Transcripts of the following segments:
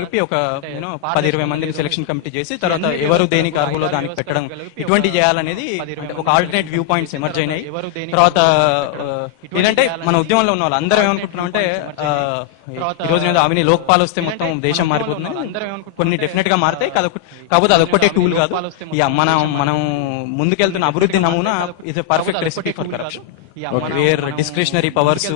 ఒక 10-20 మందిని selection committee చేసి తర్వాత ఎవరు దేనికి అర్హులో దానికి పెట్టడం ఇటువంటి చేయాలనేది ఒక ఆల్టర్నేట్ వ్యూ పాయింట్స్ ఎమర్జ్ అయినాయి. తర్వాత ఏంటంటే మన ఉద్యమంలో ఉన్న వాళ్ళు అందరం ఏమనుకుంటున్నాం అంటే ఈ రోజు ఏదో అవిని లోక్పాల్ వస్తే మొత్తం దేశం మారిపోతుంది. కొన్ని డెఫినెట్ గా మారుతాయి, కాకపోతే అదొక్కటే టూల్ కాదు. మనం ముందుకెళ్తున్న అభివృద్ధి నమూనా is a perfect recipe for corruption. Where discretionary powers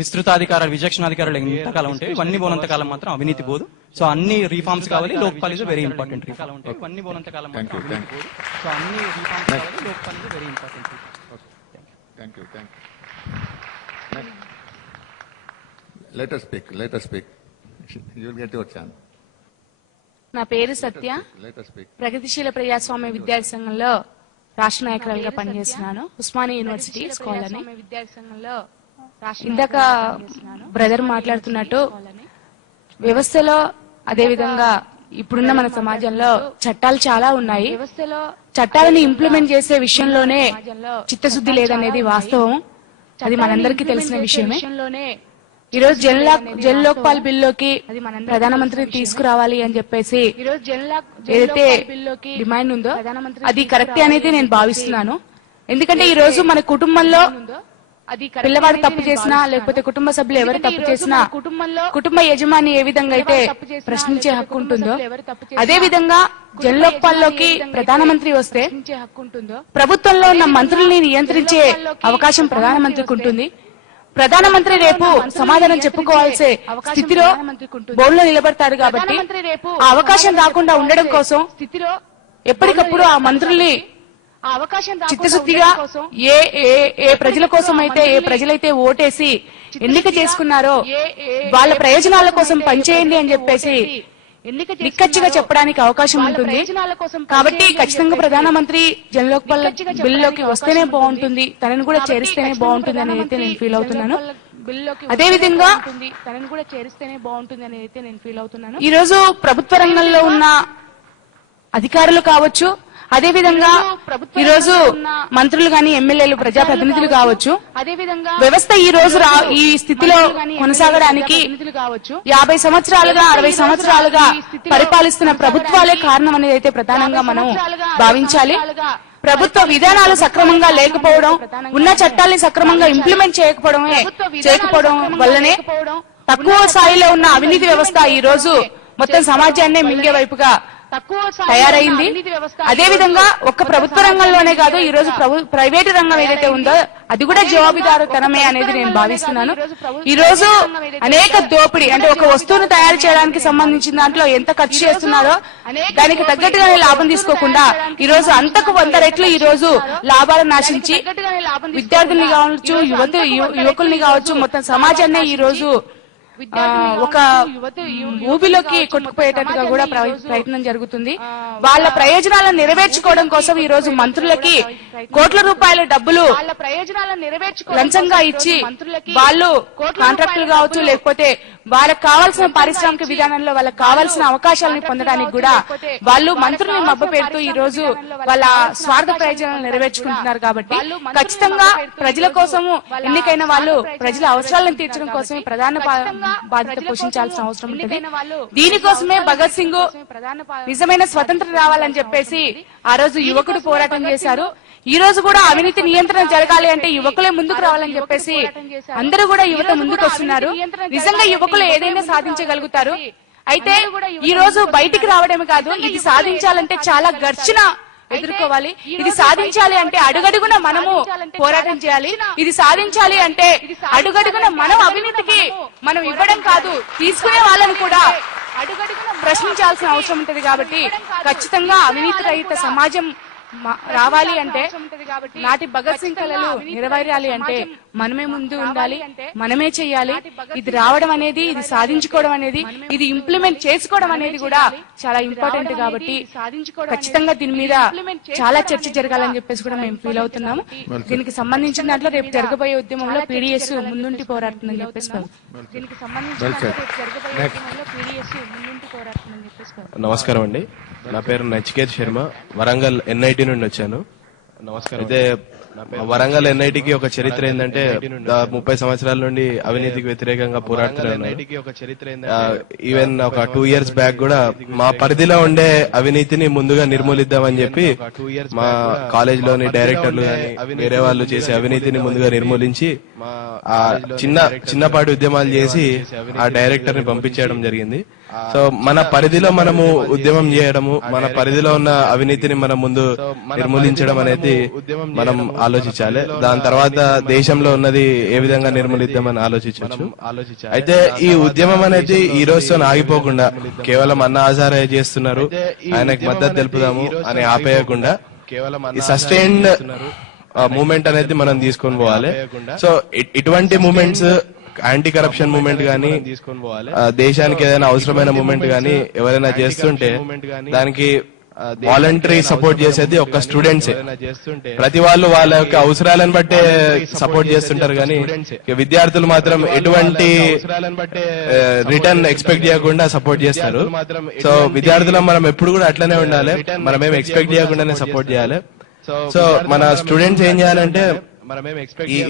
విస్తృతాధికారాలు విచక్షణాధికారాలు ఎంతకాలం ఉంటాయి, ఇవన్నీ పోనంత కాలం మాత్రం అవినీతి పోదు. సో అన్ని రిఫార్మ్స్ కావాలి. Lokpal is very important reform. ఇవన్నీ పోనంత కాలం మాత్రం అవినీతి పోదు. సో అన్ని రిఫార్మ్స్ కావాలి. Lokpal is very important. Let us speak. You will get your chance. నా పేరు సత్య. ప్రగతిశీల ప్రజాస్వామ్య విద్యార్థి సంఘంలో రాష్ట్ర నాయకురాలుగా పనిచేస్తున్నాను. ఉస్మానియా యూనివర్సిటీ స్కాలర్ని. ఇందాక బ్రదర్ మాట్లాడుతున్నట్టు వ్యవస్థలో అదే విధంగా ఇప్పుడున్న మన సమాజంలో చట్టాలు చాలా ఉన్నాయి. చట్టాలను ఇంప్లిమెంట్ చేసే విషయంలోనే చిత్తశుద్ధి లేదనేది వాస్తవం. అది మనందరికీ తెలిసిన విషయమే. ఈ రోజు జన్ లోక్పాల్ బిల్లులోకి ప్రధానమంత్రిని తీసుకురావాలి అని చెప్పేసి ఏదైతే డిమాండ్ ఉందో అది కరెక్ట్ అనేది నేను భావిస్తున్నాను. ఎందుకంటే ఈ రోజు మన కుటుంబంలో పిల్లవాడు తప్పు చేసినా లేకపోతే కుటుంబ సభ్యులు ఎవరు తప్పు చేసినా కుటుంబ యజమాని ఏ విధంగా అయితే ప్రశ్నించే హక్కు ఉంటుందో అదే విధంగా జన్ లోక్పాల్ లోకి ప్రధానమంత్రి వస్తే ప్రభుత్వంలో ఉన్న మంత్రుల్ని నియంత్రించే అవకాశం ప్రధానమంత్రికి ఉంటుంది. ప్రధానమంత్రి రేపు సమాధానం చెప్పుకోవాల్సే స్థితిలో బోర్డులో నిలబడతారు కాబట్టి ఆ అవకాశం రాకుండా ఉండడం కోసం ఎప్పటికప్పుడు ఆ మంత్రుల్ని చిత్తశుద్ధిగా ఏ ప్రజల కోసం అయితే ఏ ప్రజలైతే ఓటేసి ఎన్నిక చేసుకున్నారో వాళ్ళ ప్రయోజనాల కోసం పనిచేయండి అని చెప్పేసి నిక్కచ్చిగా చెప్పడానికి అవకాశం ఉంటుంది. కాబట్టి ఖచ్చితంగా ప్రధానమంత్రి జన్ లోక్పాల్ బిల్లులోకి వస్తేనే బాగుంటుంది, తనను కూడా చేరిస్తేనే బాగుంటుంది అని అయితే నేను ఫీల్ అవుతున్నాను. అదే విధంగా ఈ రోజు ప్రభుత్వ రంగంలో ఉన్న అధికారులు కావచ్చు, అదే విధంగా ఈ రోజు మంత్రులు గాని ఎమ్మెల్యేలు ప్రజాప్రతినిధులు కావచ్చు, వ్యవస్థ ఈ రోజు ఈ స్థితిలో కొనసాగడానికి 50 సంవత్సరాలుగా 60 సంవత్సరాలుగా పరిపాలిస్తున్న ప్రభుత్వాలే కారణం అనేది అయితే ప్రధానంగా మనం భావించాలి. ప్రభుత్వ విధానాలు సక్రమంగా లేకపోవడం, ఉన్న చట్టాలని సక్రమంగా ఇంప్లిమెంట్ చేయకపోవడం వల్లనే తక్కువ స్థాయిలో ఉన్న అవినీతి వ్యవస్థ ఈ రోజు మొత్తం సమాజాన్నే మింగే వైపుగా తయారైంది. అదే విధంగా ఒక్క ప్రభుత్వ రంగంలోనే కాదు, ఈ రోజు ప్రైవేటు రంగం ఏదైతే ఉందో అది కూడా జవాబుదారుతనమే అనేది నేను భావిస్తున్నాను. ఈ రోజు అనేక దోపిడీ అంటే ఒక వస్తువును తయారు చేయడానికి సంబంధించిన దాంట్లో ఎంత ఖర్చు చేస్తున్నారో దానికి తగ్గట్టుగానే లాభం తీసుకోకుండా ఈ రోజు అంతకు 100 రెట్లు ఈ రోజు లాభాలను ఆశించి విద్యార్థుల్ని కావచ్చు, యువకుల్ని కావచ్చు, మొత్తం సమాజాన్నే ఈ రోజు ఒక ఊబిలోకి కొట్టుకుపోయేటట్టుగా కూడా ప్రయత్నం జరుగుతుంది. వాళ్ళ ప్రయోజనాలను నెరవేర్చుకోవడం కోసం ఈ రోజు మంత్రులకి కోట్ల రూపాయల డబ్బులు లంచంగా ఇచ్చి వాళ్ళు కాంట్రాక్టులు కావచ్చు, లేకపోతే వాళ్ళకి కావాల్సిన పారిశ్రామిక విధానంలో వాళ్ళకి కావాల్సిన అవకాశాలను పొందడానికి కూడా వాళ్ళు మంత్రుల్ని మభ్యపెడుతూ ఈ రోజు వాళ్ళ స్వార్థ ప్రయోజనాలను నెరవేర్చుకుంటున్నారు. కాబట్టి ఖచ్చితంగా ప్రజల కోసము ఎన్నికైన వాళ్ళు ప్రజల అవసరాలను తీర్చడం కోసమే ప్రధాన బాధ్యత పోషించాల్సిన అవసరం ఉంటుంది. దీనికోసమే భగత్ సింగ్ నిజమైన స్వతంత్రం రావాలని చెప్పేసి ఆ రోజు యువకుడు పోరాటం చేశారు. ఈ రోజు కూడా అవినీతి నియంత్రణ జరగాలి అంటే యువకులే ముందుకు రావాలని చెప్పేసి అందరూ కూడా యువత ముందుకు వస్తున్నారు. నిజంగా యువకులు ఏదైనా సాధించగలుగుతారు. అయితే ఈ రోజు బయటికి రావడమే కాదు, ఇది సాధించాలంటే చాలా ఘర్షణ ఎదుర్కోవాలి. ఇది సాధించాలి అంటే అడుగడుగున మనము పోరాటం చేయాలి. ఇది సాధించాలి అంటే అడుగడుగున మనం అవినీతికి మనం ఇవ్వడం కాదు, తీసుకునే వాళ్ళని కూడా అడుగడుగున ప్రశ్నించాల్సిన అవసరం ఉంటుంది. కాబట్టి ఖచ్చితంగా అవినీతి రహిత సమాజం రావాలి అంటే, నాటి భగత్ సింగ్ కళలు నెరవేరాలి అంటే మనమే ముందు ఉండాలి, మనమే చెయ్యాలి. ఇది రావడం అనేది, ఇది సాధించుకోవడం అనేది, ఇది ఇంప్లిమెంట్ చేసుకోవడం అనేది కూడా చాలా ఇంపార్టెంట్. కాబట్టి ఖచ్చితంగా దీని మీద చాలా చర్చ జరగాలని చెప్పేసి కూడా మేము ఫీల్ అవుతున్నాము. దీనికి సంబంధించిన దాంట్లో రేపు జరగబోయే ఉద్యమంలో పీడీఎస్ ముందుంటి పోరాడుతుందని చెప్పేసి నమస్కారం అండి. నా పేరు నచికేత్ శర్మ, వరంగల్ NIT నుండి వచ్చాను. నమస్కారం. అయితే వరంగల్ ఎన్ఐటికి ఒక చరిత్ర ఏంటంటే 30 సంవత్సరాల నుండి అవినీతికి వ్యతిరేకంగా పోరాడుతున్నారు. ఈవెన్ ఒక 2 years బ్యాక్ కూడా మా పరిధిలో ఉండే అవినీతిని ముందుగా నిర్మూలిద్దామని చెప్పి మా కాలేజ్ లోని డైరెక్టర్లు కానీ వేరే వాళ్ళు చేసే అవినీతిని ముందుగా నిర్మూలించి ఆ చిన్నపాటి ఉద్యమాలు చేసి ఆ డైరెక్టర్ ని పంపించేయడం జరిగింది. సో మన పరిధిలో మనము ఉద్యమం చేయడము, మన పరిధిలో ఉన్న అవినీతిని మనం ముందు నిర్మూలించడం అనేది మనం ఆలోచించాలి. దాని తర్వాత దేశంలో ఉన్నది ఏ విధంగా నిర్మూలిద్దామని ఆలోచించవచ్చు. అయితే ఈ ఉద్యమం అనేది ఈ రోజుతో ఆగిపోకుండా కేవలం అన్నా హజారే చేస్తున్నారు, ఆయనకు మద్దతు తెలుపుదాము అని ఆపేయకుండా ఈ సస్టైన్డ్ మూమెంట్ అనేది మనం తీసుకొని పోవాలి. సో ఇటువంటి మూమెంట్స్ యాంటీ కరప్షన్ మూమెంట్ గానీ, దేశానికి ఏదైనా అవసరమైన మూమెంట్ గానీ ఎవరైనా చేస్తుంటే దానికి వాలంటరీ సపోర్ట్ చేసేది ఒక స్టూడెంట్సే. ప్రతి వాళ్ళు వాళ్ళ యొక్క అవసరాలను బట్టే సపోర్ట్ చేస్తుంటారు కానీ విద్యార్థులు మాత్రం ఎటువంటి రిటర్న్ ఎక్స్పెక్ట్ చేయకుండా సపోర్ట్ చేస్తారు. సో విద్యార్థులు మనం ఎప్పుడు కూడా అట్లనే ఉండాలి, మనం ఏం ఎక్స్పెక్ట్ చేయకుండానే సపోర్ట్ చేయాలి. సో మన స్టూడెంట్స్ ఏం చేయాలంటే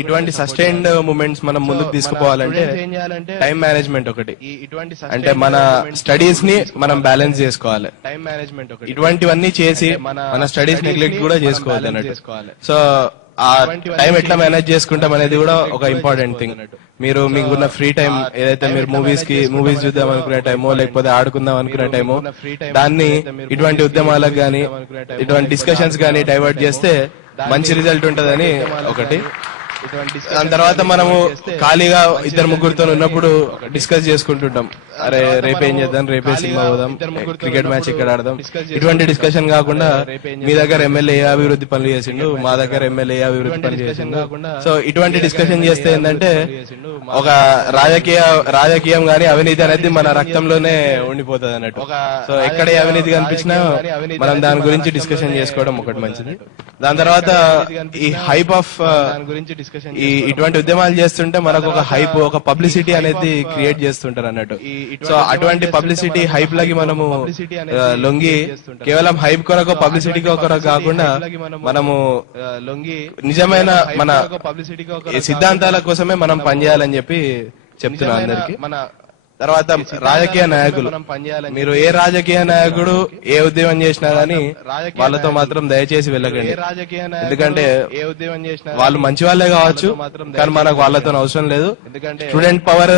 ఇటువంటి సస్టైన్డ్ మూమెంట్స్ మనం ముందుకు తీసుకుపోవాలంటే టైం మేనేజ్మెంట్ ఒకటి, అంటే మన స్టడీస్ ని మనం బ్యాలెన్స్ చేసుకోవాలి. ఇటువంటివన్నీ చేసి మన స్టడీస్ నెగ్లెక్ట్ కూడా చేసుకోవాలి అన్నట్టు. సో ఆ టైం ఎట్లా మేనేజ్ చేసుకుంటాం అనేది కూడా ఒక ఇంపార్టెంట్ థింగ్. మీరు మీకున్న ఫ్రీ టైం ఏదైతే మీరు మూవీస్ చూద్దాం అనుకునే టైమో లేకపోతే ఆడుకుందాం అనుకునే టైమో దాన్ని ఇటువంటి ఉద్యమాలకు గానీ ఇటువంటి డిస్కషన్స్ గానీ డైవర్ట్ చేస్తే మంచి రిజల్ట్ ఉంటదని ఒకటి. దాని తర్వాత మనము ఖాళీగా 2-3 ఉన్నప్పుడు డిస్కస్ చేసుకుంటుంటాం, అరే రేపేం చేద్దాం, రేపే సినిమా పోదాం, క్రికెట్ మ్యాచ్ ఇక్కడ ఆడదాం. ఇటువంటి డిస్కషన్ కాకుండా మీ దగ్గర ఎమ్మెల్యే ఏ అభివృద్ధి పనులు చేసిండు, మా దగ్గర ఎమ్మెల్యే అభివృద్ధి పనులు చేసిండు. సో ఇటువంటి డిస్కషన్ చేస్తే ఏంటంటే ఒక రాజకీయం గానీ అవినీతి అనేది మన రక్తంలోనే ఉండిపోతుంది అన్నట్టు. సో ఎక్కడ అవినీతి కనిపించినా మనం దాని గురించి డిస్కషన్ చేసుకోవడం ఒకటి మంచిది. దాని తర్వాత ఈ హైప్ ఆఫ్ ఇటువంటి ఉద్యమాలు చేస్తుంటే మనకు ఒక హైప్, ఒక పబ్లిసిటీ అనేది క్రియేట్ చేస్తుంటారు అన్నట్టు. సో అటువంటి పబ్లిసిటీ హైప్ లకి మనము లొంగి కేవలం హైప్ కొరకు పబ్లిసిటీ కొరకు కాకుండా మనము నిజమైన మన సిద్ధాంతాల కోసమే మనం పనిచేయాలని చెప్పి చెప్తున్నాను అందరికి. తర్వాత రాజకీయ నాయకులు, మీరు ఏ రాజకీయ నాయకుడు ఏ ఉద్యమం చేసినా గానీ వాళ్ళతో మాత్రం దయచేసి వెళ్ళకండి. ఎందుకంటే వాళ్ళు మంచి వాళ్ళే కావచ్చు, కానీ మనకు వాళ్ళతో అవసరం లేదు. స్టూడెంట్ పవర్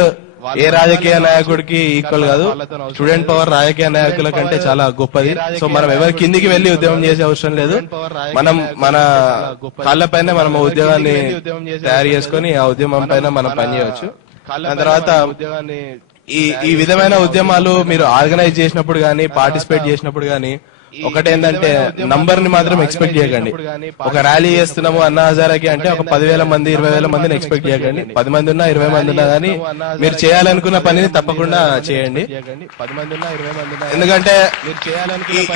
ఏ రాజకీయ నాయకుడికి ఈక్వల్ కాదు, స్టూడెంట్ పవర్ రాజకీయ నాయకుల కంటే చాలా గొప్పది. సో మనం ఎవరి కిందికి వెళ్లి ఉద్యమం చేసే అవసరం లేదు. మనం మన కాళ్ళపైన మనం ఉద్యోగాన్ని తయారు చేసుకుని ఆ ఉద్యమం పైన మనం పనిచేయవచ్చు. దాని తర్వాత ఈ విధమైన ఉద్యమాలు మీరు ఆర్గనైజ్ చేసినప్పుడు గానీ పార్టిసిపేట్ చేసినప్పుడు గానీ ఒకటేంటంటే నంబర్ ని మాత్రం ఎక్స్పెక్ట్ చేయకండి. ఒక ర్యాలీ చేస్తున్నాము అన్నా హజారాకి అంటే ఒక 10,000 మంది 20,000 మందిని ఎక్స్పెక్ట్ చేయకండి. 10 మంది ఉన్నా 20 మంది ఉన్నా గానీ మీరు చేయాలనుకున్న పనిని తప్పకుండా చేయండి. ఎందుకంటే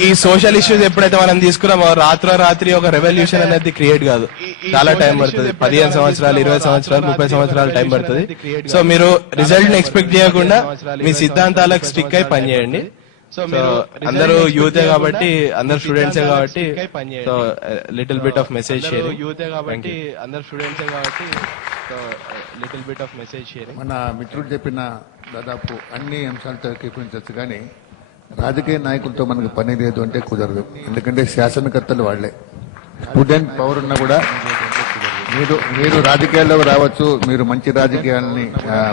ఈ సోషల్ ఇష్యూస్ ఎప్పుడైతే మనం తీసుకున్నామో రాత్రి ఒక రెవల్యూషన్ అనేది క్రియేట్ కాదు, చాలా టైం పడుతుంది. 15 సంవత్సరాలు 20 సంవత్సరాలు 30 సంవత్సరాలు టైం పడుతుంది. సో మీరు రిజల్ట్ ని ఎక్స్పెక్ట్ చేయకుండా మీ సిద్ధాంతాలకు స్టిక్ అయి పనిచేయండి. సో అందరూ యూతే కాబట్టి, అందరు స్టూడెంట్సే కాబట్టి, so little bit of message sharing. మన మిత్రుడు చెప్పిన దాదాపు అన్ని అంశాలతో ఏకీకరించవచ్చు, కానీ రాజకీయ నాయకులతో మనకు పని లేదు అంటే కుదరదు. ఎందుకంటే శాసనకర్తలు వాళ్లే. స్టూడెంట్ పవర్ ఉన్నా కూడా మీరు రాజకీయాల్లోకి రావచ్చు, మీరు మంచి రాజకీయాలని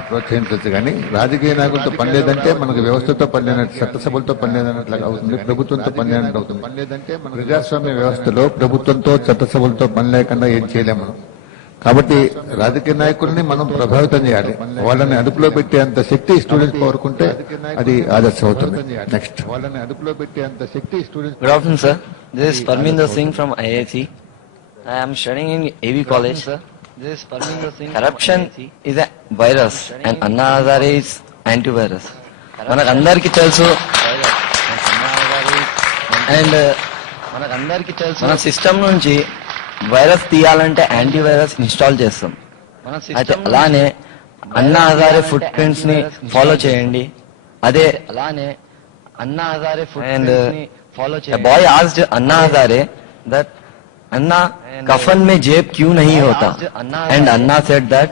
ప్రోత్సహించవచ్చు, కానీ రాజకీయ నాయకులతో పని లేదంటే మనకు వ్యవస్థతో పని లేనట్టు, చట్టసభలతో పని లేదన్నట్లు అవుతుంది, ప్రభుత్వంతో పని లేనట్టు అవుతుంది. పని లేదంటే మన ప్రజాస్వామ్య వ్యవస్థలో ప్రభుత్వంతో చట్టసభలతో పని లేకుండా ఏం చేయలేము మనం. కాబట్టి రాజకీయ నాయకుల్ని మనం ప్రభావితం చేయాలి. వాళ్ళని అదుపులో పెట్టేంత శక్తి స్టూడెంట్స్ పవర్కుంటే అది ఆదర్శం అవుతుంది. నెక్స్ట్ వాళ్ళని అదుపులో పెట్టేంత శక్తి students. Good afternoon, sir. This is Parminder Singh from IIT. I am studying in AV College. Corruption is a virus and Anna Hazare is antivirus. మనకందరికి తెలుసు, అండ్ మన సిస్టమ్ నుంచి వైరస్ తీయాలంటే యాంటీవైరస్ ఇన్స్టాల్ చేస్తాం. అయితే అలానే Anna Hazare foot prints ని follow చేయండి. అదే అలానే అన్నా హజారే ఫుట్ ప్రింట్స్ ని ఫాలో చేయండి. Bye asked Anna Hazare that अन्ना कफन में जेब क्यों नहीं होता? एंड अन्ना सेड दैट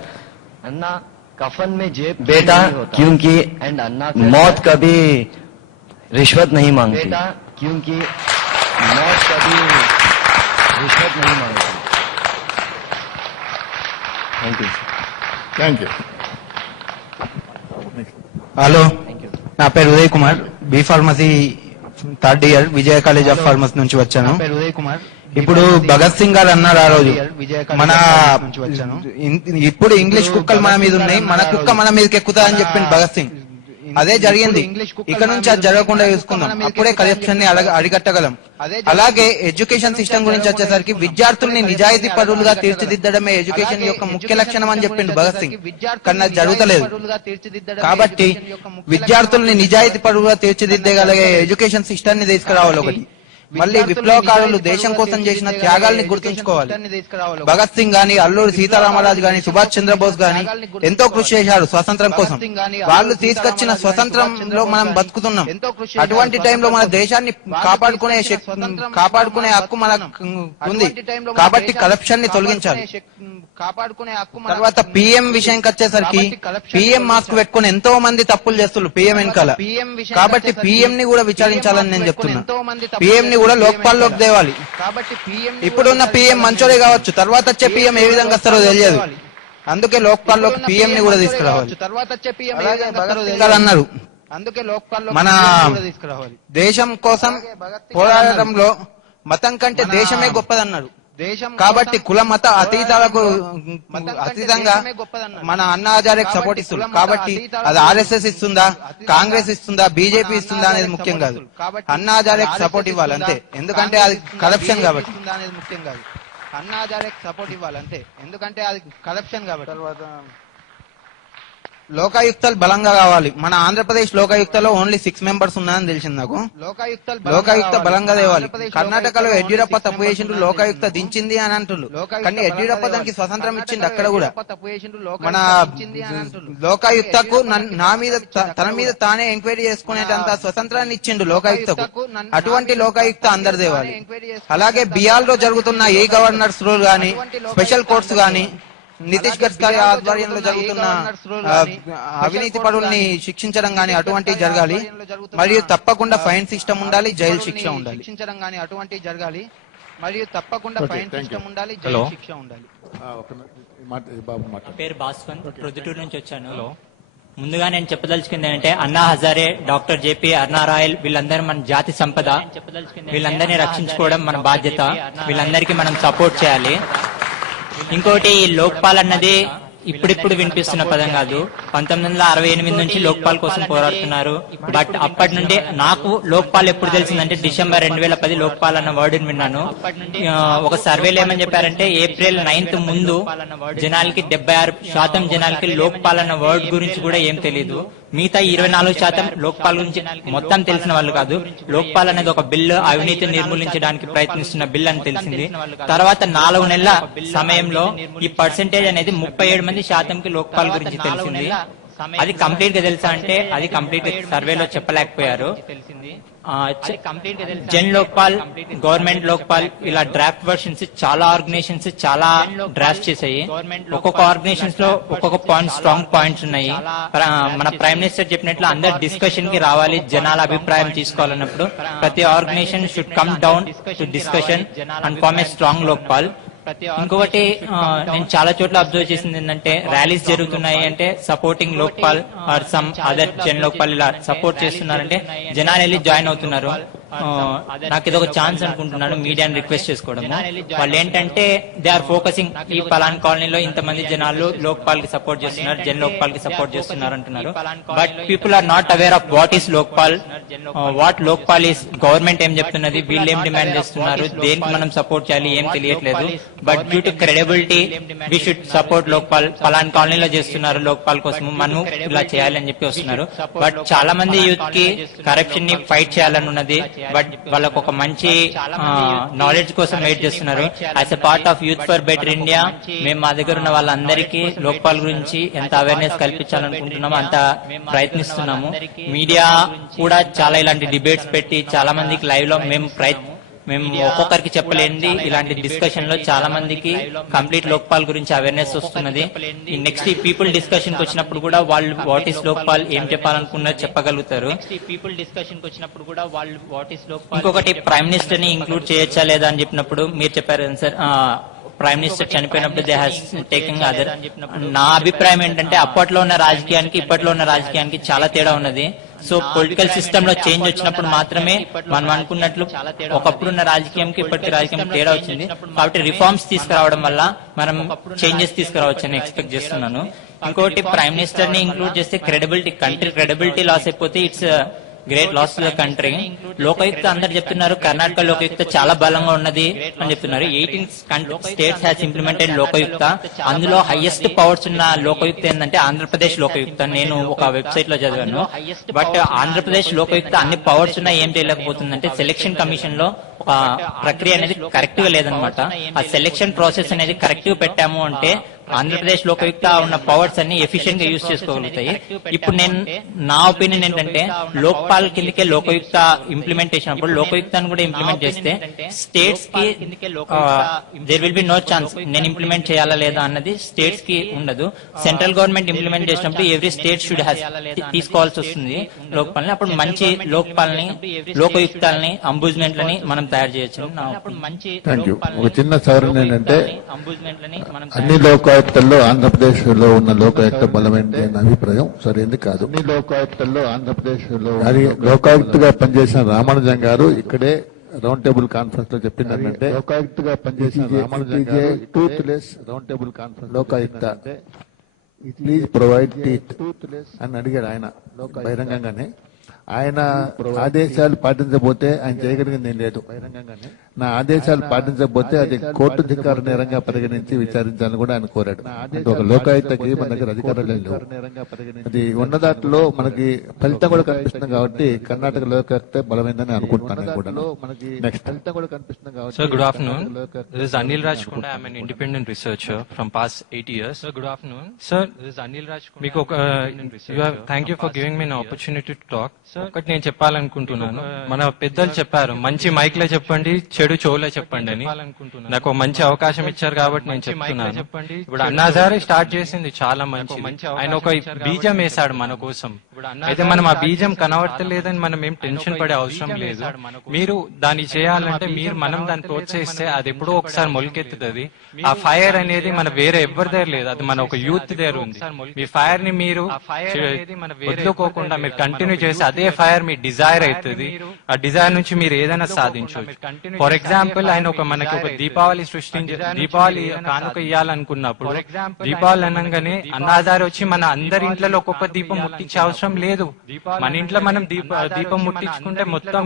अन्ना कफन में जेब बेटा क्योंकि मौत कभी रिश्वत नहीं मांगती, बेटा क्योंकि मौत कभी रिश्वत नहीं मांगती। Thank you. Thank you. Hello, నా పేరు Uday Kumar, B pharmacy third year Vijaya college of pharmacy నుంచి వచ్చాను. ఇప్పుడు భగత్ సింగ్ గారు అన్నారు ఆ రోజు, మన ఇప్పుడు ఇంగ్లీష్ కుక్కలు మన మీద ఉన్నాయి, మన కుక్క మన మీదకి ఎక్కుతా అని చెప్పింది భగత్ సింగ్. అదే జరిగింది. ఇక్కడ నుంచి అది జరగకుండా చూసుకుందాం, అప్పుడే కరప్షన్ ని అరికట్టగలం. అలాగే ఎడ్యుకేషన్ సిస్టమ్ గురించి వచ్చేసరికి విద్యార్థుల్ని నిజాయితీ పరులుగా తీర్చిదిద్దడమే ఎడ్యుకేషన్ యొక్క ముఖ్య లక్షణం అని చెప్పిండు భగత్ సింగ్. కన్నా జరుగుతలేదు. కాబట్టి విద్యార్థుల్ని నిజాయితీ పరులుగా తీర్చిదిద్దగలిగే ఎడ్యుకేషన్ సిస్టమ్ ని తీసుకురావాలి ఒకటి. మళ్ళీ విప్లవకారులు దేశం కోసం చేసిన త్యాగాల్ని గుర్తుంచుకోవాలి. భగత్ సింగ్ గాని, అల్లూరి సీతారామరాజు గాని, సుభాష్ చంద్రబోస్ గాని ఎంతో కృషి చేశారు స్వతంత్రం కోసం. వాళ్ళు తీసుకొచ్చిన స్వతంత్రంలో మనం బతుకుతున్నాం. అటువంటి టైంలో మన దేశాన్ని కాపాడుకునే హక్కు మనకు ఉంది. కాబట్టి కరప్షన్ ని తొలగించాలి. తర్వాత పిఎం విషయంకి వచ్చేసరికి పిఎం మాస్క్ పెట్టుకుని ఎంతో మంది తప్పులు చేస్తున్నారు పిఎం వెనకాల. కాబట్టి పిఎం ని కూడా విచారించాలని నేను చెప్తున్నా. పిఎం ని కూడా లోక్పాల్లోకి తేవాలి. ఇప్పుడున్న పిఎం మంచోడే కావచ్చు, తర్వాత వచ్చే పిఎం ఏ విధంగా వస్తారో తెలియదు. అందుకే లోక్పాల్లోకి పిఎం ని కూడా తీసుకురావాలి. అన్నారు మన దేశం కోసం పోరాటంలో మతం కంటే దేశమే గొప్పదన్నారు. కాబట్టి కుల మత అతీతంగా మన అన్నా హజారేకి సపోర్ట్ ఇస్తున్నారు. కాబట్టి అది ఆర్ఎస్ఎస్ ఇస్తుందా, కాంగ్రెస్ ఇస్తుందా, బీజేపీ ఇస్తుందా అనేది ముఖ్యం కాదు. అన్నా హజారేకి సపోర్ట్ ఇవ్వాలి అంతే, ఎందుకంటే అది కరప్షన్ కాబట్టి. అన్నా హజారేకి సపోర్ట్ ఇవ్వాలి అంతే, ఎందుకంటే అది కరప్షన్ కాబట్టి. తర్వాత లోకాయుక్తలు బలంగా కావాలి. మన ఆంధ్రప్రదేశ్ లోకాయుక్తలో ఓన్లీ 6 మెంబర్స్ ఉన్నారని తెలిసింది నాకు. లోకాయుక్త బలంగా తేవాలి. కర్ణాటకలో యడ్యూరప్ప తప్పు చేసిండు, లోకాయుక్త దించింది అని అంటుండ్రు. కానీ యడ్యూరప్ప దానికి స్వతంత్రం ఇచ్చింది అక్కడ కూడా. మన లోకాయుక్తకు తన మీద తానే ఎంక్వైరీ చేసుకునేటంత స్వతంత్రాన్ని ఇచ్చిండు లోకాయుక్తకు. అటువంటి లోకాయుక్త అందరు తేవాలి. అలాగే బిహార్ లో జరుగుతున్న ఏ గవర్నర్స్ రూల్ గాని, స్పెషల్ కోర్ట్స్ గాని, నితీష్ గడ్కరీ ఆధ్వర్యంలో జరుగుతున్న అవినీతి పరుల్ని శిక్షించడం గానీ అటువంటివి జరగాలి. మరియు తప్పకుండా ఫైన్ సిస్టమ్ ఉండాలి, జైలు శిక్ష ఉండాలి. మరియు తప్పకుండా ఫైన్ సిస్టమ్ ఉండాలి, జైలు శిక్ష ఉండాలి. పేరు భాస్వన్, ప్రొద్దుటూరు నుంచి వచ్చాను. ముందుగా నేను చెప్పదలుచుకుంది ఏంటంటే అన్నా హజారే, డాక్టర్ జేపీ అరుణారాయల్ వీళ్ళందరూ మన జాతి సంపద. వీళ్ళందరినీ రక్షించుకోవడం మన బాధ్యత. వీళ్ళందరికీ మనం సపోర్ట్ చేయాలి. ఇంకోటి లోక్పాల్ అన్నది ఇప్పుడిప్పుడు వినిపిస్తున్న పదం కాదు. 1968 నుంచి లోక్పాల్ కోసం పోరాడుతున్నారు. బట్ అప్పటి నుండి నాకు లోక్పాల్ ఎప్పుడు తెలిసిందంటే డిసెంబర్ 2010 లోక్పాల్ అన్న వర్డ్ విన్నాను. ఒక సర్వేలో ఏమని చెప్పారంటే ఏప్రిల్ 9th ముందు జనాలకి 76% జనాలకి లోక్పాల్ అన్న వర్డ్ గురించి కూడా ఏం తెలియదు. మిగతా 24% లోక్పాల్ గురించి మొత్తం తెలిసిన వాళ్ళు కాదు. లోక్పాల్ అనేది ఒక బిల్లు, అవినీతిని నిర్మూలించడానికి ప్రయత్నిస్తున్న బిల్ అని తెలిసింది. తర్వాత 4 నెలల సమయంలో ఈ పర్సెంటేజ్ అనేది 37% లోక్పాల్ గురించి తెలిసింది. అది కంప్లీట్ గా తెలుసా అంటే అది కంప్లీట్ సర్వేలో చెప్పలేకపోయారు. జన్ లోక్పాల్, గవర్నమెంట్ లోక్పాల్ ఇలా డ్రాఫ్ట్ వర్షన్స్ చాలా ఆర్గనైజేషన్స్ చాలా డ్రాఫ్ట్ చేసాయి. ఒక్కొక్క ఆర్గనైజేషన్స్ లో ఒక్కొక్క పాయింట్ స్ట్రాంగ్ పాయింట్స్ ఉన్నాయి. మన ప్రైమ్ మినిస్టర్ చెప్పినట్లు అందరు డిస్కషన్ కి రావాలి, జనాల అభిప్రాయం తీసుకోవాలన్నప్పుడు ప్రతి organisation should come down to discussion and form a strong Lokpal. ఇంకొకటి నేను చాలా చోట్ల అబ్జర్వ్ చేసింది ఏంటంటే ర్యాలీస్ జరుగుతున్నాయి అంటే supporting Lokpal or some other Jan Lokpal ఇలా సపోర్ట్ చేస్తున్నారంటే జనాలు వెళ్ళి జాయిన్ అవుతున్నారు. నాకు ఇది ఒక ఛాన్స్ అనుకుంటున్నాను మీడియాని రిక్వెస్ట్ చేసుకోవడం. వాళ్ళు ఏంటంటే దే ఆర్ ఫోకసింగ్ ఈ పలాన్ కాలనీలో ఇంతమంది జనాలు లోక్పాల్ కి సపోర్ట్ చేస్తున్నారు, జన్ లోక్పాల్ కి సపోర్ట్ చేస్తున్నారు అంటున్నారు. But people are not aware of what is Lokpal, what Lokpal is. Government ఏం చెప్తున్నది, వీళ్ళు ఏం డిమాండ్ చేస్తున్నారు, దేనికి మనం సపోర్ట్ చేయాలి ఏం తెలియట్లేదు. But due to credibility we should support Lokpal. పలాన్ కాలనీలో చేస్తున్నారు లోక్పాల్ కోసం, మనం ఇలా చేయాలి అని చెప్పి వస్తున్నారు. బట్ చాలా మంది యూత్ కి కరప్షన్ ని ఫైట్ చేయాలని ఉన్నది. బట్ వాళ్ళకు ఒక మంచి నాలెడ్జ్ కోసం వెయిట్ చేస్తున్నారు. As a part of youth for better India మేము మా దగ్గర ఉన్న వాళ్ళందరికీ లోక్పాల్ గురించి ఎంత అవేర్నెస్ కల్పించాలనుకుంటున్నామో అంత ప్రయత్నిస్తున్నాము. మీడియా కూడా చాలా ఇలాంటి డిబేట్స్ పెట్టి చాలా మందికి లైవ్ లో మేము మేము ఒక్కొక్కరికి చెప్పలేండి. ఇలాంటి డిస్కషన్ లో చాలా మందికి కంప్లీట్ లోక్పాల్ గురించి అవేర్నెస్ వస్తున్నది. నెక్స్ట్ ఈ పీపుల్ డిస్కషన్ కి వచ్చినప్పుడు కూడా వాళ్ళు వాట్ ఈస్ లోక్పాల్ ఏం చెప్పాలనుకున్నారు చెప్పగలుగుతారు. పీపుల్ డిస్కషన్ కి వచ్చినప్పుడు కూడా వాళ్ళు వాట్ ఈస్ లోక్పాల్. ఇంకొకటి ప్రైమ్ మినిస్టర్ ని ఇంక్లూడ్ చేయొచ్చా లేదా అని చెప్పినప్పుడు మీరు చెప్పారు సార్, ప్రైమ్ మినిస్టర్ చనిపోయినప్పుడు దే హాస్ టేకింగ్ అదర్. నా అభిప్రాయం ఏంటంటే అప్పట్లో ఉన్న రాజకీయానికి ఇప్పట్లో ఉన్న రాజకీయానికి చాలా తేడా ఉన్నది. సో పొలిటికల్ సిస్టమ్ లో చేంజ్ వచ్చినప్పుడు మాత్రమే మనం అనుకున్నట్లు ఒకప్పుడు ఉన్న రాజకీయంకి ఇప్పటికి రాజకీయం తేడా వచ్చింది. కాబట్టి రిఫార్మ్స్ తీసుకురావడం వల్ల మనం చేంజెస్ తీసుకురావచ్చు అని ఎక్స్పెక్ట్ చేస్తున్నాను. ఇంకోటి ప్రైమ్ మినిస్టర్ ని ఇంక్లూడ్ చేస్తే క్రెడిబిలిటీ, కంట్రీ క్రెడిబిలిటీ లాస్ అయిపోతే it's great loss to the country. Lokayukta అందరు చెప్తున్నారు కర్ణాటక లోకయుక్త చాలా బలంగా ఉన్నది అని చెప్తున్నారు. 18 స్టేట్స్ హ్యాస్ ఇంప్లిమెంటెడ్ లోకయుక్త. అందులో హైయెస్ట్ పవర్స్ ఉన్న లోకయుక్త ఏంటంటే ఆంధ్రప్రదేశ్ లోకయుక్త. నేను ఒక వెబ్సైట్ లో చదివాను. బట్ ఆంధ్రప్రదేశ్ లోకయుక్త అన్ని పవర్స్ ఉన్నా ఏం చేయలేకపోతుందంటే సెలక్షన్ కమిషన్ లో ఒక ప్రక్రియ అనేది కరెక్ట్ గా లేదనమాట. ఆ సెలక్షన్ ప్రాసెస్ అనేది కరెక్ట్ గా పెట్టాము అంటే ఆంధ్రప్రదేశ్ లోకయుక్త ఉన్న పవర్స్ అన్ని ఎఫిషియెంట్ గా యూజ్ చేసుకోగలుగుతాయి. ఇప్పుడు నా ఒపీనియన్ ఏంటంటే లోక్పాల్ కిందకే లోకయుక్త ఇంప్లిమెంట్ చేసినప్పుడు లోకయుక్తాన్ని కూడా ఇంప్లిమెంట్ చేస్తే స్టేట్స్ కి there will be no chance నేను ఇంప్లిమెంట్ చేయాలా లేదా అన్నది స్టేట్స్ కి ఉండదు. సెంట్రల్ గవర్నమెంట్ ఇంప్లిమెంట్ చేసినప్పుడు ఎవ్రీ స్టేట్ షుడ్ హ్యాస్ తీసుకోవాల్సి వస్తుంది లోక్పాల్ని. అప్పుడు మంచి లోక్పాల్ని లోకయుక్తాలని అంబుజ్మెంట్లని మనం తయారు చేయొచ్చు. ఒక చిన్న సవరణ ఏంటంటే అన్ని లోకాయుక్తల్లో ఆంధ్రప్రదేశ్ లో ఉన్న లోకాయుక్త బలమైనది అనే అభిప్రాయం సరైనది కాదు. అన్ని లోకాయుక్తల్లో ఆంధ్రప్రదేశ్ లో లోకాయుక్తగా పనిచేసిన రామానుజం గారు ఇక్కడే రౌండ్ టేబుల్ కాన్ఫరెన్స్ లో చెప్పింది ఏంటంటే లోకాయుక్తగా పనిచేసిన Ramanujam garu toothless round table conference Lokayukta please provide teeth అని అడిగాడు ఆయన బహిరంగంగానే. ఆయన ఆదేశాలు పాటించబోతే ఆయన చేయగలిగింది ఏం లేదు. నా ఆదేశాలు పాటించకపోతే అది కోర్టు ధిక్కార నేరంగా పరిగణించి విచారించాలని కూడా ఆయన కోరాడు. ఒక లోకాయుక్తకి మన దగ్గర అధికారాలు లేవు. అది ఉన్న దాంట్లో మనకి ఫలితం కూడా కనిపిస్తుంది కాబట్టి కర్ణాటక లోకాయుక్త బలమైందని అనుకుంటున్నాను కూడా. నెక్స్ట్ ఫలితం కూడా కనిపిస్తుంది కాబట్టి. Sir, good afternoon. This is Anil Rajkumar. I'm an independent researcher from past 8 years. Sir, good afternoon. Sir, this is Anil Rajkumar. మీకు thank you for giving me an opportunity to talk. ఒకటి నేను చెప్పాలనుకుంటున్నాను. మన పెద్దలు చెప్పారు మంచి mic లో చెప్పండి, చెడు చెవులో చెప్పండి అని. నాకు మంచి అవకాశం ఇచ్చారు కాబట్టి నేను చెప్తున్నాను. ఇప్పుడు అన్నాజారే స్టార్ట్ చేసింది చాలా మంచి. ఆయన ఒక బీజం వేశాడు మన కోసం. అయితే మనం ఆ బీజం కనబడతలేదని మనం ఏం టెన్షన్ పడే అవసరం లేదు. మీరు దాన్ని చేయాలంటే మనం దాన్ని ప్రోత్సహిస్తే అది ఎప్పుడో ఒకసారి మొలకెత్తుతుంది. ఆ ఫైర్ అనేది మన వేరే ఎవరి దగ్గర లేదు, అది మన ఒక యూత్ దగ్గర ఉంది. మీ ఫైర్ ని మీరు వదులుకోకుండా మీరు కంటిన్యూ చేసి అదే ఫైర్ మీ డిజైర్ అవుతుంది. ఆ డిజైర్ నుంచి మీరు ఏదైనా సాధించవచ్చు. ఫర్ ఎగ్జాంపుల్ ఆయన మనకి ఒక దీపావళి దీపావళి కానుక ఇవ్వాలనుకున్నప్పుడు దీపావళి అనగానే అన్నాధారి వచ్చి మన అందరి ఇంట్లో ఒక్కొక్క దీపం ముట్టించే అవసరం లేదు. మన ఇంట్లో మనం దీపం ముట్టించుకుంటే మొత్తం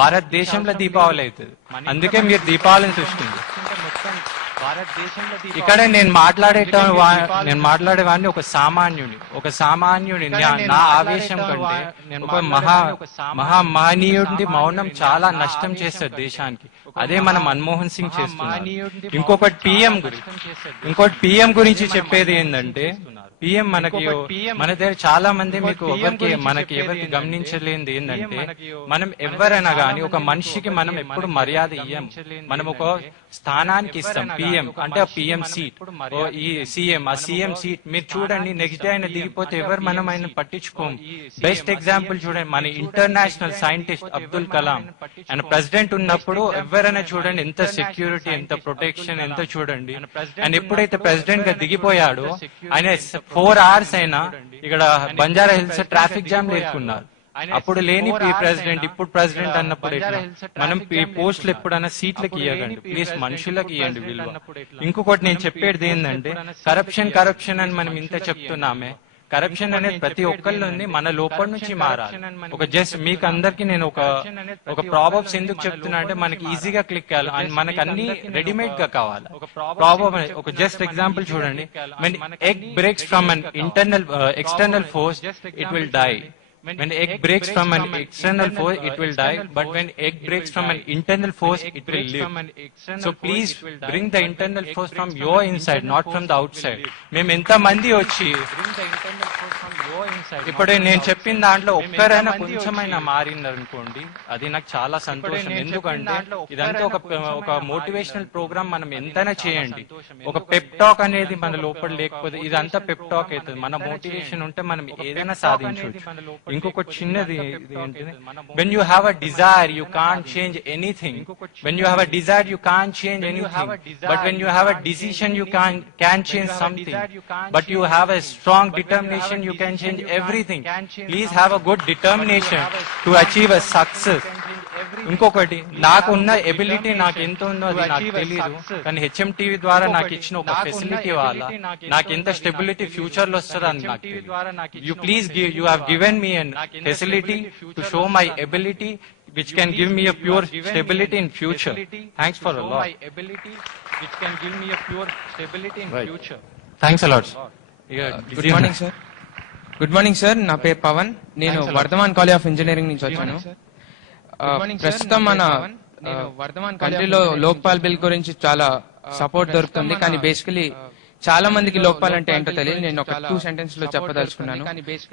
భారతదేశంలో దీపావళి అవుతుంది. అందుకే మీరు దీపావళిని సృష్టించండి. ఇక్కడ నేను మాట్లాడేవాడిని ఒక సామాన్యుడి నా ఆవేశం కంటే ఒక మహనీయుడి మౌనం చాలా నష్టం చేస్తారు దేశానికి. అదే మనం మన్మోహన్ సింగ్ చేస్తున్నాం. ఇంకొకటి పిఎం గురించి చెప్పేది ఏంటంటే పిఎం మన దగ్గర చాలా మంది మనకి ఎవరికి గమనించలేనిది ఏంటంటే మనం ఎవరైనా గానీ ఒక మనిషికి మనం ఎప్పుడు మర్యాద ఇయ్యం. మనం ఒక స్థానానికి ఇస్తాం. పిఎం అంటే పిఎం సీట్, ఈ సీఎం ఆ సీఎం సీట్ మీరు చూడండి. నెక్స్ట్ డే ఆయన దిగిపోతే ఎవరు మనం ఆయన పట్టించుకోం. బెస్ట్ ఎగ్జాంపుల్ చూడండి, మన ఇంటర్నేషనల్ సైంటిస్ట్ అబ్దుల్ కలాం. ఆయన ప్రెసిడెంట్ ఉన్నప్పుడు ఎవరైనా చూడండి ఎంత సెక్యూరిటీ, ఎంత ప్రొటెక్షన్, ఎంత చూడండి. ఆయన ఎప్పుడైతే ప్రెసిడెంట్ గా దిగిపోయాడో ఆయన 4 hours అయినా ఇక్కడ బంజారా హిల్స్ ట్రాఫిక్ జామ్ లేకున్నారు. అప్పుడు లేని ప్రెసిడెంట్ ఇప్పుడు ప్రెసిడెంట్ అన్నప్పుడు మనం పోస్టులు ఎప్పుడైనా సీట్లకి ఇవ్వకండి ప్లీజ్, మనుషులకు ఇవ్వండి విలువ. ఇంకొకటి నేను చెప్పేది ఏంటంటే కరప్షన్ అని మనం ఇంత చెప్తున్నామే. కరప్షన్ అనేది ప్రతి ఒక్కళ్ళు ఉంది, మన లోపల నుంచి మారాలి. ఒక జస్ట్ మీకు అందరికి నేను ఒక ప్రాబబ్స్ ఎందుకు చెప్తున్నా అంటే మనకి ఈజీగా క్లిక్ కావాలి, మనకి అన్ని రెడీమేడ్ గా కావాలి. ప్రాబబ్ ఒక జస్ట్ ఎగ్జాంపుల్ చూడండి, when egg breaks from an external force, it will die. When egg breaks from an external force, it will die. But when egg breaks from an internal force, it will live. So please bring the internal force from your inside, not from the outside. మేము ఎంత మంది వచ్చి ఇప్పుడు నేను చెప్పిన దాంట్లో ఒక్కరైనా కొంచెమైనా మారిందనుకోండి, అది నాకు చాలా సంతోషం. ఎందుకంటే ఇదంతా ఒక మోటివేషనల్ ప్రోగ్రామ్. మనం ఎంతైనా చేయండి, ఒక పెప్ టాక్ అనేది మన లోపల లేకపోతే ఇదంతా పెప్ టాక్ అవుతుంది. మన మోటివేషన్ ఉంటే మనం ఏదైనా సాధించవచ్చు. ఇంకొక చిన్నది ఏంటిది, when you have a desire you can't change anything. When you have a desire you can't change anything. But when you have a decision you can change something. But you have a strong determination you can change everything. Please have a good determination to achieve a success. ఇంకొకటి, నాకున్న ability నాకు ఎంత ఉందో అది నాకు తెలియదు, కానీ HMTV ద్వారా నాకు ఇచ్చిన ఒక ఫెసిలిటీ వల్ల నాకు ఎంత స్టెబిలిటీ ఫ్యూచర్ లో వస్తుందో అని నాకు తెలియదు. You please give, you have given me an facility to show my ability which can give me a pure stability in future. Thanks for a lot. Which can give me a pure stability in future. Thanks a lot. Good morning sir. Good morning sir. నా పేరు పవన్. నేను Vardhaman college of engineering నుంచి వచ్చాను. ప్రస్తుతం మన కంట్రీలో Lokpal bill గురించి చాలా సపోర్ట్ దొరుకుతుంది, కానీ బేసికలీ చాలా మందికి లోక్పాల్ అంటే ఏంటో తెలియదు. నేను ఒక 2 సెంటెన్స్ లో చెప్పదలుచుకున్నాను.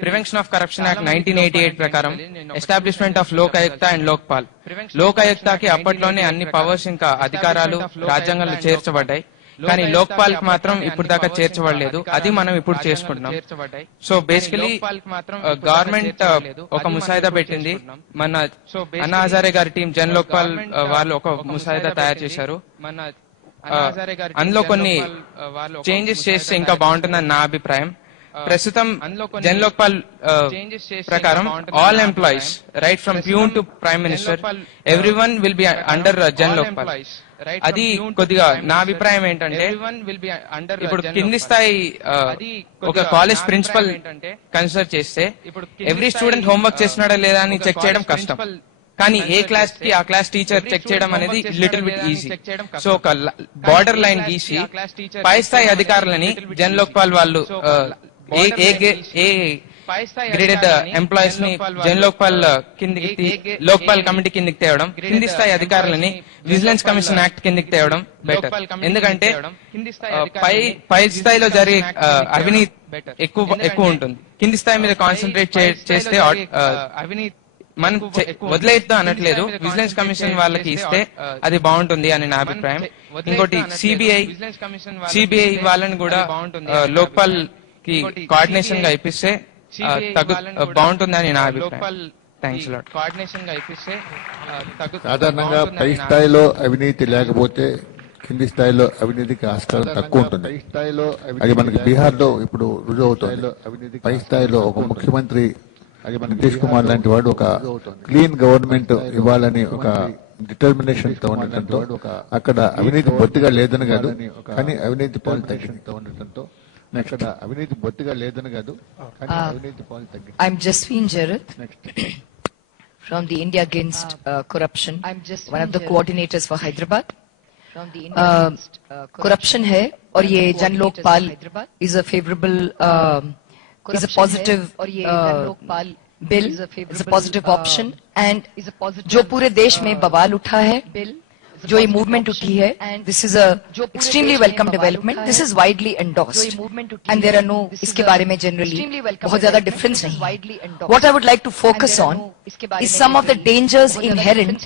ప్రివెన్షన్ ఆఫ్ కరప్షన్ యాక్ట్ 1988 ప్రకారం establishment of Lokayukta and Lokpal. లోకాయుక్తకి అప్పట్లోనే అన్ని పవర్స్ ఇంకా అధికారాలు రాజ్యాంగంలో చేర్చబడ్డాయి, కానీ లోక్పాల్ కి మాత్రం ఇప్పుడు దాకా చేర్చబడలేదు. అది మనం ఇప్పుడు చేసుకుంటున్నాం. సో బేసికలీ గవర్నమెంట్ ఒక ముసాయిదా పెట్టింది. మన అన్నా హజారే గారి టీం జన్ లోక్పాల్ వాళ్ళు ఒక ముసాయిదా తయారు చేశారు. అందులో కొన్ని చేంజెస్ చేస్తే ఇంకా బాగుంటుందని నా అభిప్రాయం. ప్రస్తుతం జన్ లోక్పాల్ ప్రకారం all employees right from peon to prime minister everyone will be under Jan Lokpal. అది కొద్దిగా నా అభిప్రాయం ఏంటంటే, ఇప్పుడు కింది స్థాయి ఒక కాలేజ్ ప్రిన్సిపల్ కన్సిడర్ చేస్తే ఎవ్రీ స్టూడెంట్ హోంవర్క్ చేస్తున్నాడా లేదా అని చెక్ చేయడం కష్టం, కానీ ఏ క్లాస్ కి ఆ క్లాస్ టీచర్ చెక్ చేయడం అనేది లిటిల్ బిట్ ఈజీ. సో ఒక బార్డర్ లైన్ గీసి పై స్థాయి అధికారులని జన్ లోక్పాల్ వాళ్ళు ఏ గ్రేడెడ్ ఎంప్లాయీస్ ని జన్ లోక్పాల్ కిందికి లోక్పాల్ కమిటీ కిందికి తేవడం, కింది స్థాయి అధికారులని విజిలెన్స్ కమిషన్ యాక్ట్ కిందికి తేవడం బెటర్. ఎందుకంటే పై స్థాయిలో జరిగే అవినీతి ఎక్కువ ఉంటుంది. కింది స్థాయి మీద కాన్సన్ట్రేట్ చేస్తే అవినీతి మనం వదిలేద్దాం అనట్లేదు, విజిలెన్స్ కమిషన్ వాళ్ళకి ఇస్తే అది బాగుంటుంది అని నా అభిప్రాయం. ఇంకోటి సిబిఐ వాళ్ళని కూడా లోక్పాల్ కి కోఆర్డినేషన్ గా ఇప్పిస్తే బాగుంటుంది అని నా అభిప్రాయం. Thanks lot. సాధారణంగా పై స్థాయిలో అవినీతి లేకపోతే కింది స్థాయిలో అవినీతికి ఆస్కారం తక్కువ ఉంటుంది. అది మనకి బీహార్ లో ఇప్పుడు రుజువు అవుతుంది. పై స్థాయిలో ఒక ముఖ్యమంత్రి నితీష్ కుమార్ లాంటి వాడు ఒక క్లీన్ గవర్నమెంట్ ఇవ్వాలని ఒక డిటర్మినేషన్ తో ఉండటంతో అక్కడ అవినీతి బొత్తిగా లేదని కాదు, కానీ అవినీతి పాలు తగ్గింది. అవినీతి బొత్తిగా లేదని కాదు, కానీ అవినీతి పాలు తగ్గింది. I'm Jasween Jarrett from the India Against Corruption, one of the coordinators for Hyderabad. Corruption है और ये जन Lokpal is a favorable is a positive bill, is a positive option, and जो पूरे देश में बवाल उठा है, जो ये मूवमेंट उठी है, this is a extremely welcome development. This is widely endorsed, and there are no इसके बारे में generally बहुत ज़्यादा difference नहीं है. What I would like to focus on is some of the dangers inherent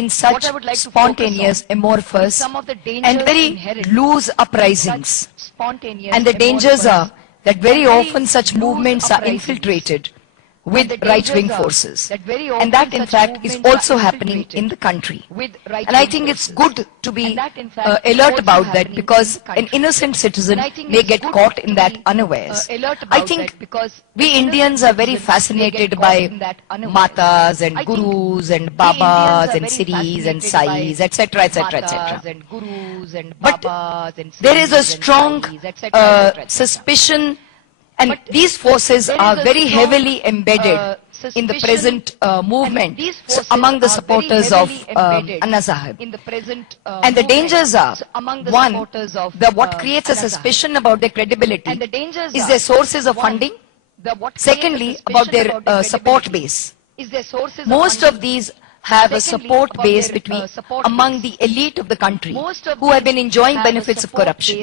in such spontaneous, amorphous, and very loose uprisings. And the dangers are that very often such movements are infiltrated with right-wing forces, and that in fact is also happening in the country. And I think it's good to be alert about that, because an innocent citizen may get caught in that unawares. I think we Indians are very fascinated by matas and gurus and babas and siris and sais, etc., etc., etc. But there is a strong suspicion, and these forces are very heavily embedded in the present movement among the supporters of Anna Sahib. And the dangers are, one, what creates a suspicion about their credibility is their sources of funding, Secondly, about their support base. Most of these have a support base among the elite of the country who have been enjoying benefits of corruption.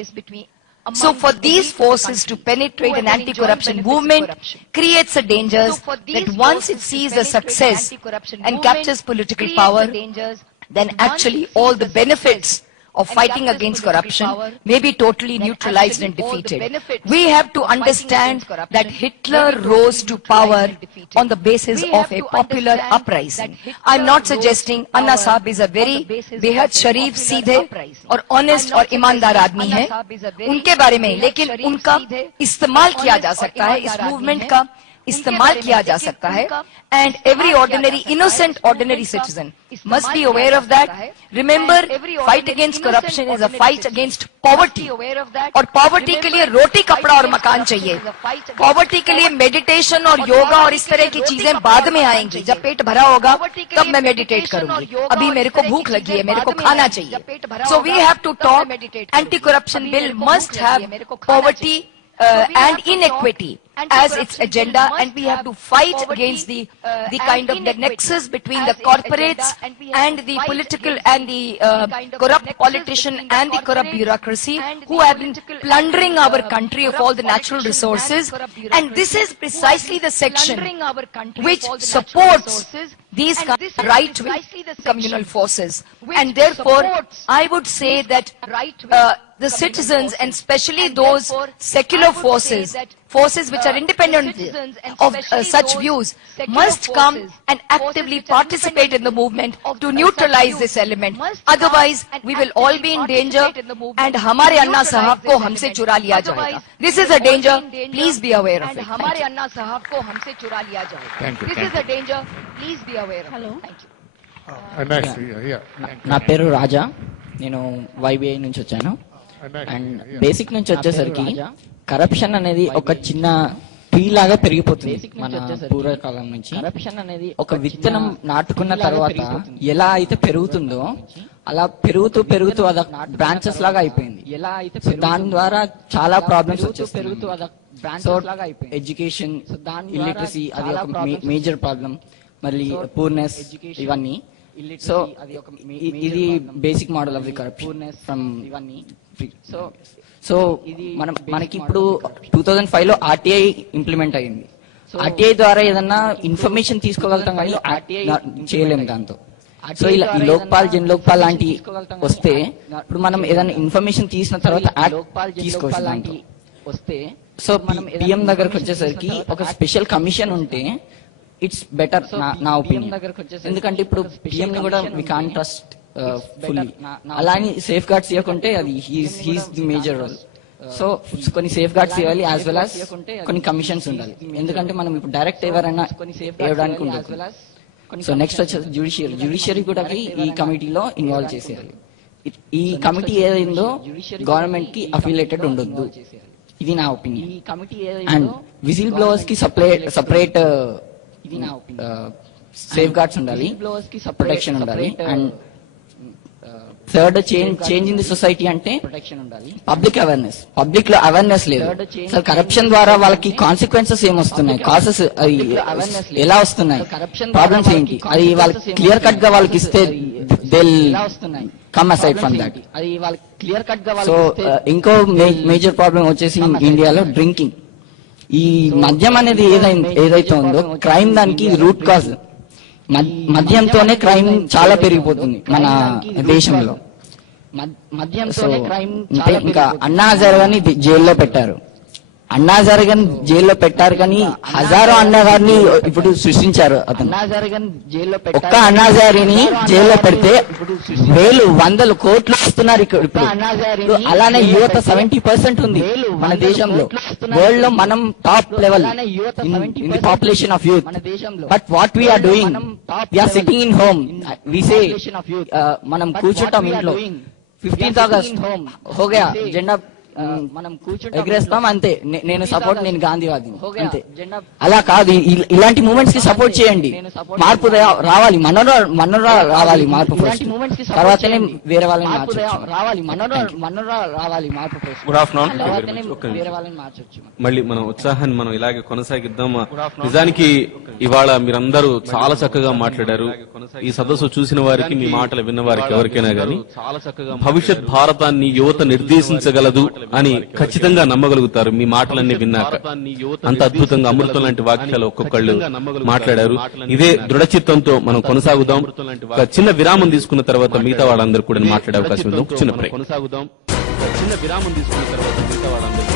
So for these forces to penetrate an anti-corruption movement creates a danger that once it sees a success and captures political power, then actually all the benefits of fighting against corruption may be totally neutralized and defeated. We have to understand that Hitler rose to power on the basis of a popular uprising. I'm not suggesting Anna Sahab is a very बेहद शरीफ, सीधे और honest और ईमानदार आदमी है उनके बारे में, लेकिन उनका इस्तेमाल किया जा सकता है, इस मूवमेंट का इस्तेमाल किया जा सकता है, and every ordinary innocent ordinary citizen must be aware of that. Remember, fight against corruption is a fight against poverty, और poverty के लिए रोटी कपड़ा और मकान चाहिए. Poverty के लिए meditation और yoga और इस तरह की चीजें बाद में आएंगी. जब पेट भरा होगा तब मैं meditate करूंगी. अभी मेरे को भूख लगी है, मेरे को खाना चाहिए. So we have to talk. Anti-corruption bill must have poverty and inequity as its agenda, and we have to fight against the kind of the nexus between the corporates and the political and the corrupt politician and the corrupt bureaucracy who have been plundering our country of all the natural resources, and this is precisely the section which supports these right-wing communal forces, and therefore I would say that the citizens, and especially those secular forces which are independent of such views, must come and actively participate in the movement to neutralize this element. Otherwise, we will all be in danger, and हमारे अन्ना साहब को हमसे चुरा लिया जाएगा. This is a danger. Please be aware of it. हमारे अन्ना साहब को हमसे चुरा लिया जाएगा. This is a danger. Please be aware of it. Thank you. నా పేరు రాజా, నేను YBI నుంచి వచ్చాను. అండ్ బేసిక్ నుంచి వచ్చేసరికి కరప్షన్ అనేది ఒక చిన్న ట్రీ లాగా పెరిగిపోతుంది మన పూర్వకాలం నుంచి. కరప్షన్ అనేది ఒక విత్తనం నాటుకున్న తర్వాత ఎలా అయితే పెరుగుతుందో అలా పెరుగుతూ పెరుగుతూ అది బ్రాంచెస్ లాగా అయిపోయింది. ఎలా అయితే దాని ద్వారా చాలా ప్రాబ్లమ్స్ వచ్చేస్తాయి. సో ఎడ్యుకేషన్, ఇల్లిటరసీ అది ఒక మేజర్ ప్రాబ్లం, మళ్ళీ పూర్నెస్, ఇవన్నీ. సో ఇది basic model of the corruption from ఇవన్నీ. సో మనకి ఇప్పుడు 2005 లో ఆర్టీఐ ఇంప్లిమెంట్ అయింది. ఆర్టీఐ ద్వారా ఏదన్నా ఇన్ఫర్మేషన్ తీసుకోగలుగుతాం కానీ చేయలేము దాంతో. సో ఇలా ఈ లోక్పాల్, జన్ లోక్పాల్ లాంటి వస్తే ఇప్పుడు మనం ఏదైనా ఇన్ఫర్మేషన్ తీసిన తర్వాత తీసుకోవచ్చు దాంట్లో వస్తే. సో మనం పిఎం దగ్గరకు వచ్చేసరికి ఒక స్పెషల్ కమిషన్ ఉంటే ఇట్స్ బెటర్ నా ఒపీనియన్. ఎందుకంటే ఇప్పుడు పిఎం ని కూడా వి కాంట్ ట్రస్ట్ ఫుల్లీ. అలా అని సేఫ్ గార్డ్స్ ఇవ్వకుంటే అది he's the major role. So కొన్ని సేఫ్ గార్డ్స్ ఇవ్వాలి, యాజ్ వెల్ యాజ్ కొన్ని కమిషన్స్ ఉండాలి. ఎందుకంటే మనం ఇప్పుడు డైరెక్ట్ ఎవరైనా ఇవ్వడానికి ఉండదు. సో నెక్స్ట్ వచ్చేసి జ్యుడిషియరీ కూడా ఈ కమిటీలో ఇన్వాల్వ్ చేసేయాలి. ఈ కమిటీ ఏదైందో గవర్నమెంట్ కి అఫిలియేటెడ్ ఉండొద్దు, ఇది నా ఒపీనియన్. అండ్ విజిల్ బ్లోవర్స్ కి సపరేట్ సేఫ్ గార్డ్స్ ఉండాలి, ప్రొటెక్షన్ ఉండాలి. And third change in the society అంటే పబ్లిక్ అవేర్నెస్. పబ్లిక్ లో అవేర్నెస్ లేదు. అసలు కరప్షన్ ద్వారా వాళ్ళకి కాన్సిక్వెన్సెస్ ఏమొస్తున్నాయి, కాసెస్ ఎలా వస్తున్నాయి, ప్రాబ్లమ్స్ ఏంటి, అది వాళ్ళకి క్లియర్ కట్ గా వాళ్ళకి ఇస్తే they come aside from that. So ఇంకో మేజర్ ప్రాబ్లం వచ్చేసి ఇండియాలో డ్రింకింగ్. ఈ మద్యం అనేది ఏదైతే ఉందో క్రైమ్ దానికి రూట్ కాజ్. మద్యంతోనే క్రైమ్ చాలా పెరిగిపోతుంది మన దేశంలో. మద్యంతోనే క్రైమ్ ఇంకా అన్నా హజారేని జైల్లో పెట్టారు. అన్నా హజారేని జైల్లో పెట్టారు కానీ హజారో అన్నా గారిని ఇప్పుడు సృష్టించారు. అతను ఒక్క అన్నా హజారేని జైల్లో పెడితే వేలు వందలు కోట్లు వస్తున్నారు ఇప్పుడు. అలానే యువత 70% ఉంది మన దేశంలో. వరల్డ్ లో మనం top level in the population of youth. But what we are doing, we are sitting in home. We say మనం కూర్చుంటాం ఇంట్లో. 15th August हो गया, झंडा ఎగరేస్తాం అంతే. నేను సపోర్ట్, నేను గాంధీవాదిని అంతే. అలా కాదు, ఇలాంటి మూమెంట్స్ కి సపోర్ట్ చేయండి. మార్పు రావాలి, మనలో రావాలి మార్పు ఫస్ట్, తర్వాతనే వేరే వాళ్ళని మార్చొచ్చు. Good afternoon. వేరే వాళ్ళని మార్చొచ్చు. మళ్ళీ మనం ఉత్సాహాన్ని మనం ఇలాగే కొనసాగిద్దాం. నిజానికి ఇవాళ మీరందరూ చాలా చక్కగా మాట్లాడారు. ఈ సదస్సు చూసిన వారికి, మీ మాటలు విన్న వారికి ఎవరికైనా గానీ భవిష్యత్ భారతాన్ని యువత నిర్దేశించగలదు అని ఖచ్చితంగా నమ్మగలుగుతారు మీ మాటలన్నీ విన్నాక. అంత అద్భుతంగా అమృతం లాంటి వాక్యాలు ఒక్కొక్కళ్ళు మాట్లాడారు. ఇదే దృఢచిత్తంతో మనం కొనసాగుదాం. ఒక చిన్న విరామం తీసుకున్న తర్వాత మిగతా వాళ్ళందరూ కూడా మాట్లాడే అవకాశం ఉంది. చిన్న బ్రేక్. చిన్న విరామం తీసుకున్న తర్వాత మిగతా వాళ్ళందరూ